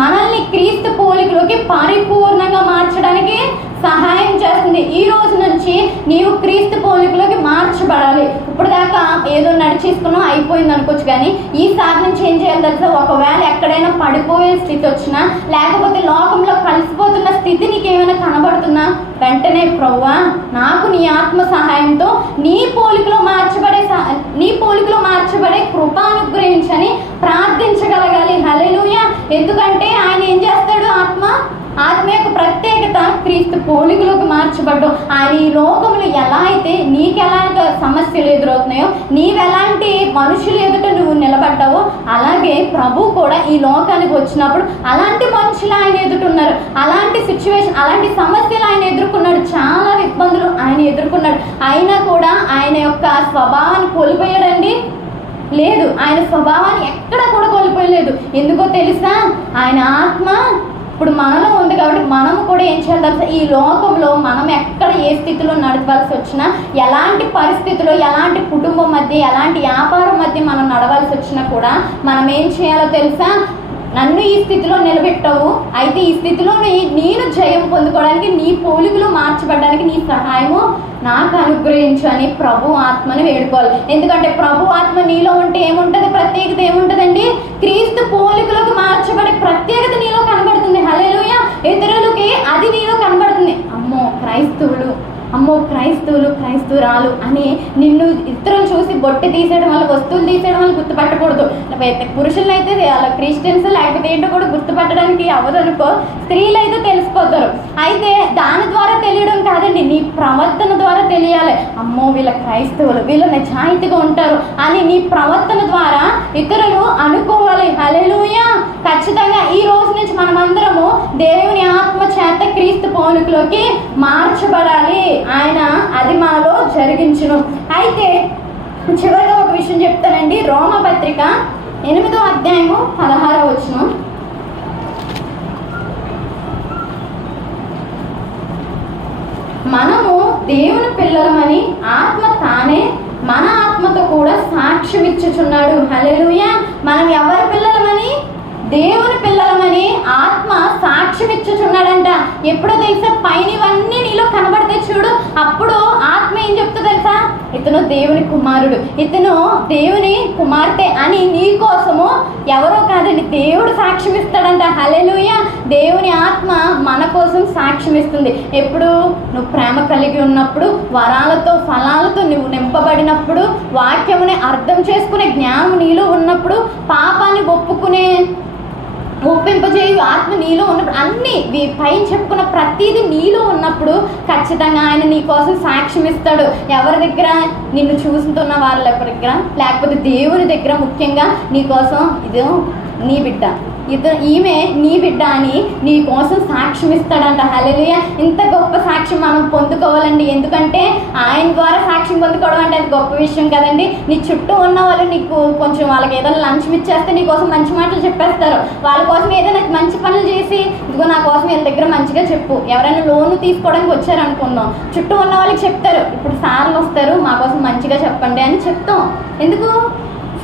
మనల్ని క్రీస్తు పోలికలోకి పరిపూర్ణంగా మార్చడానికి సహాయం చేస్తుంది. ఈ రోజు నుంచి నీవు క్రీస్తు పోలికలోకి మార్చబడాలి. ఇప్పుడు దాకా ఏదో నడిచేసుకున్నావు అయిపోయింది అనుకోవచ్చు, కానీ ఈసారి నుంచి ఏం చేయాలి తెలుసా? ఒకవేళ ఎక్కడైనా పడిపోయే స్థితి వచ్చినా, లేకపోతే లోకంలో కలిసిపోతున్న స్థితి నీకేమైనా కనబడుతున్నా, వెంటనే ప్రభువా నాకు నీ ఆత్మ సహాయంతో నీ పోలికలో మార్చబడే కృప అనుగ్రహించని ప్రార్థించగలగాలి. హల్లెలూయా. ఎందుకంటే ఆయన ఏం చేస్తాడు? ఆత్మ యొక్క ప్రత్యేకత క్రీస్తు పోలికలోకి మార్చబడ్డం. ఆయన ఈ లోకంలో ఎలా అయితే నీకు ఎలాంటి సమస్యలు ఎదురవుతున్నాయో, నీవెలాంటి మనుషులు ఎదుట నువ్వు నిలబడ్డావో అలాగే ప్రభు కూడా ఈ లోకానికి వచ్చినప్పుడు అలాంటి మనుషులు ఆయన ఎదుర్కొన్నారు, అలాంటి సిచ్యువేషన్, అలాంటి సమస్యలు ఆయన ఎదుర్కొన్నాడు, చాలా ఇబ్బందులు ఆయన ఎదుర్కొన్నాడు. అయినా కూడా ఆయన యొక్క స్వభావాన్ని కోల్పోయాడండి? లేదు, ఆయన స్వభావాన్ని ఎక్కడ కూడా కోల్పోయలేదు. ఎందుకో తెలుసా? ఆయన ఆత్మ ఇప్పుడు మనలో ఉంది కాబట్టి మనము కూడా ఏం చేయాలి తెలుసా? ఈ లోకంలో మనం ఎక్కడ ఏ స్థితిలో నడవాల్సి వచ్చినా, ఎలాంటి పరిస్థితుల్లో, ఎలాంటి కుటుంబం మధ్య, ఎలాంటి వ్యాపారం మధ్య మనం నడవాల్సి వచ్చినా కూడా మనం ఏం చేయాలో తెలుసా? నన్ను ఈ స్థితిలో నిలబెట్టావు, అయితే ఈ స్థితిలో నేను జయం పొందుకోవడానికి, నీ పోలికలు మార్చబడడానికి నీ సహాయము నాకు అనుగ్రహించు అని ప్రభు ఆత్మను వేడుకోవాలి. ఎందుకంటే ప్రభు ఆత్మ నీలో ఉంటే ఏముంటుంది? ప్రత్యేకత ఏముంటుందండి? క్రీస్తు పోలికలకు మార్చబడే ప్రత్యేకత నీలో కనబడుతుంది. హల్లెలూయా! ఇతరులకి అది నీలో కనబడుతుంది. అమ్మో క్రైస్తవులు, అమ్మో క్రైస్తవులు, క్రైస్తవురాలు అని నిన్ను ఇతరులు చూసి బొట్టి తీసేయడం వల్ల, వస్తువులు తీసేయడం వల్ల గుర్తుపట్టకూడదు. పురుషులను అయితే అలా క్రిస్టియన్స్ లేకపోతే ఏంటో కూడా గుర్తుపట్టడానికి అవ్వదనుకో, స్త్రీలు అయితే తెలిసిపోతారు. అయితే దాని ద్వారా తెలియడం కాదండి, నీ ప్రవర్తన ద్వారా తెలియాలి. అమ్మో వీళ్ళ క్రైస్తవులు, వీళ్ళు నిజాయితీగా ఉంటారు అని నీ ప్రవర్తన ద్వారా ఇతరులు అనుకోవాలి. హల్లెలూయా! ఖచ్చితంగా ఈ రోజు నుంచి మనమందరము దేవుని ఆత్మ చేత క్రీస్తు పోలికలోకి మార్చబడాలి. ఆయన అది మనలో జరిగించును. అయితే చివరిగా ఒక విషయం చెప్తానండి. రోమపత్రిక 8వ అధ్యాయము 16వ వచనం. మనము దేవుని పిల్లలమని ఆత్మ తానే మన ఆత్మతో కూడా సాక్ష్యం ఇచ్చుచున్నాడు. హల్లెలూయా! మనం ఎవరి పిల్లలమని? దేవుని పిల్లలమని ఆత్మ సాక్ష్యం ఇచ్చుచున్నాడంట. ఎప్పుడో తెలుసా? పైన ఇవన్నీ నీలో కనబడితే చూడు, అప్పుడు ఆత్మ ఏం చెప్తా తెలుసా? ఇతను దేవుని కుమారుడు, ఇతను దేవుని కుమార్తె అని నీ కోసము ఎవరో కాదండి, దేవుడు సాక్ష్యం ఇస్తాడంట. హల్లెలూయా! దేవుని ఆత్మ మన కోసం సాక్ష్యం ఇస్తుంది. ఎప్పుడు? నువ్వు ప్రేమ కలిగి ఉన్నప్పుడు, వరాలతో ఫలాలతో నువ్వు నింపబడినప్పుడు, వాక్యముని అర్థం చేసుకునే జ్ఞానం నీలో ఉన్నప్పుడు, పాపాన్ని ఒప్పింపజేయు ఆత్మ నీలో ఉన్నప్పుడు, అన్ని పైన చెప్పుకున్న ప్రతిదీ నీలో ఉన్నప్పుడు ఖచ్చితంగా ఆయన నీ కోసం సాక్ష్యం ఇస్తాడు. ఎవరి దగ్గర? నిన్ను చూస్తున్న వాళ్ళ దగ్గర, లేకపోతే దేవుని దగ్గర. ముఖ్యంగా నీ కోసం ఇదో నీ బిడ్డ, ఈమె నీ బిడ్డ అని నీ కోసం సాక్ష్యం ఇస్తాడంట. హల్లెలూయా! ఇంత గొప్ప సాక్ష్యం మనం పొందుకోవాలండి. ఎందుకంటే ఆయన ద్వారా సాక్ష్యం పొందుకోవడం అంటే అది గొప్ప విషయం కదండి. నీ చుట్టూ ఉన్న వాళ్ళు నీకు కొంచెం వాళ్ళకి ఏదైనా లంచం ఇచ్చేస్తే నీ కోసం మంచి మాటలు చెప్పేస్తారు. వాళ్ళ కోసం ఏదైనా మంచి పనులు చేసి, ఇదిగో నా కోసం వీళ్ళ దగ్గర మంచిగా చెప్పు. ఎవరైనా లోన్ తీసుకోవడానికి వచ్చారనుకుందాం, చుట్టూ ఉన్న వాళ్ళకి చెప్తారు, ఇప్పుడు సార్లు వస్తారు, మా కోసం మంచిగా చెప్పండి అని చెప్తాం. ఎందుకు?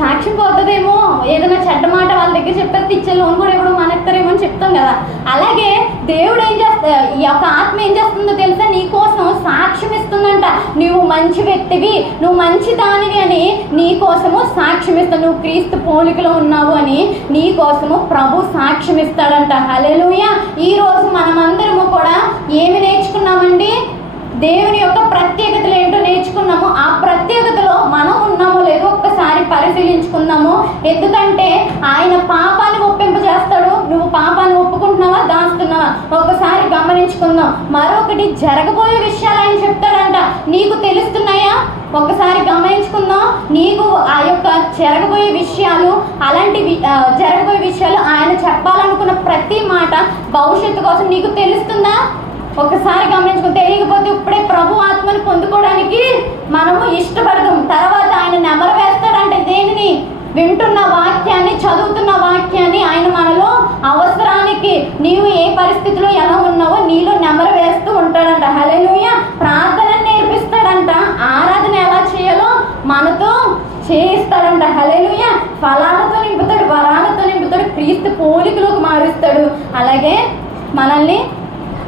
సాక్ష్యం పోతుందేమో, ఏదైనా చెడ్డ మాట వాళ్ళ దగ్గర చెప్పేస్తే ఇచ్చే లోన్ కూడా ఎప్పుడు మానేస్తారేమో అని చెప్తాం కదా. అలాగే దేవుడు ఏం చేస్తా, ఈ యొక్క ఆత్మ ఏం చేస్తుందో తెలుసా? నీ కోసం సాక్ష్యం ఇస్తుందంట. నువ్వు మంచి వ్యక్తివి, నువ్వు మంచి దానివి అని నీ కోసము సాక్ష్యం ఇస్తాడు. నువ్వు క్రీస్తు పోలికలో ఉన్నావు అని నీ కోసము ప్రభు సాక్ష్యం ఇస్తాడంట. హల్లెలూయా! ఈ రోజు మనమందరము కూడా ఏమి నేర్చుకున్నామండి? దేవుని యొక్క ప్రత్యేకతలు ఏంటో నేర్చుకున్నాము. ఆ ప్రత్యేకతలో మనం ఉన్నామో లేదో ఒక్కసారి పరిశీలించుకుందాము. ఎందుకంటే ఆయన పాపాన్ని ఒప్పింపజేస్తాడు. నువ్వు పాపాన్ని ఒప్పుకుంటున్నావా, దాస్తున్నావా? ఒకసారి గమనించుకుందాం. మరొకటి, జరగబోయే విషయాలు ఆయన చెప్తాడంట. నీకు తెలుస్తున్నాయా? ఒకసారి గమనించుకుందాం. నీకు ఆ యొక్క జరగబోయే విషయాలు, అలాంటి జరగబోయే విషయాలు, ఆయన చెప్పాలనుకున్న ప్రతి మాట భవిష్యత్తు కోసం నీకు తెలుస్తుందా? ఒకసారి గమనించుకుని, తెలియకపోతే ఇప్పుడే ప్రభు ఆత్మను పొందుకోవడానికి మనము ఇష్టపడదాం. తర్వాత ఆయన నెమరు వేస్తాడంటే దేనిని? వింటున్న వాక్యాన్ని, చదువుతున్న వాక్యాన్ని ఆయన మనలో అవసరానికి, నీవు ఏ పరిస్థితిలో ఎలా ఉన్నావో నీలో నెమరు వేస్తూ ఉంటాడంట. హల్లెలూయా! ప్రార్థన నేర్పిస్తాడంట. ఆరాధన ఎలా చేయాలో మనతో చేయిస్తాడంట. హల్లెలూయా! ఫలాలతో నింపుతాడు, వరాలతో నింపుతాడు, క్రీస్తు పోలికలోకి మారుస్తాడు. అలాగే మనల్ని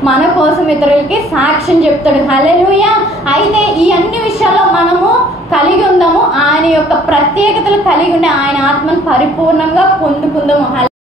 మన కోసం ఇతరులకి సాక్ష్యం చెప్తాడు. హల్లెలూయా! అయితే ఈ అన్ని విషయాల్లో మనము కలిగి ఉందాము. ఆయన యొక్క ప్రత్యేకతలు కలిగి ఉండే ఆయన ఆత్మను పరిపూర్ణంగా పొందుకుందాము.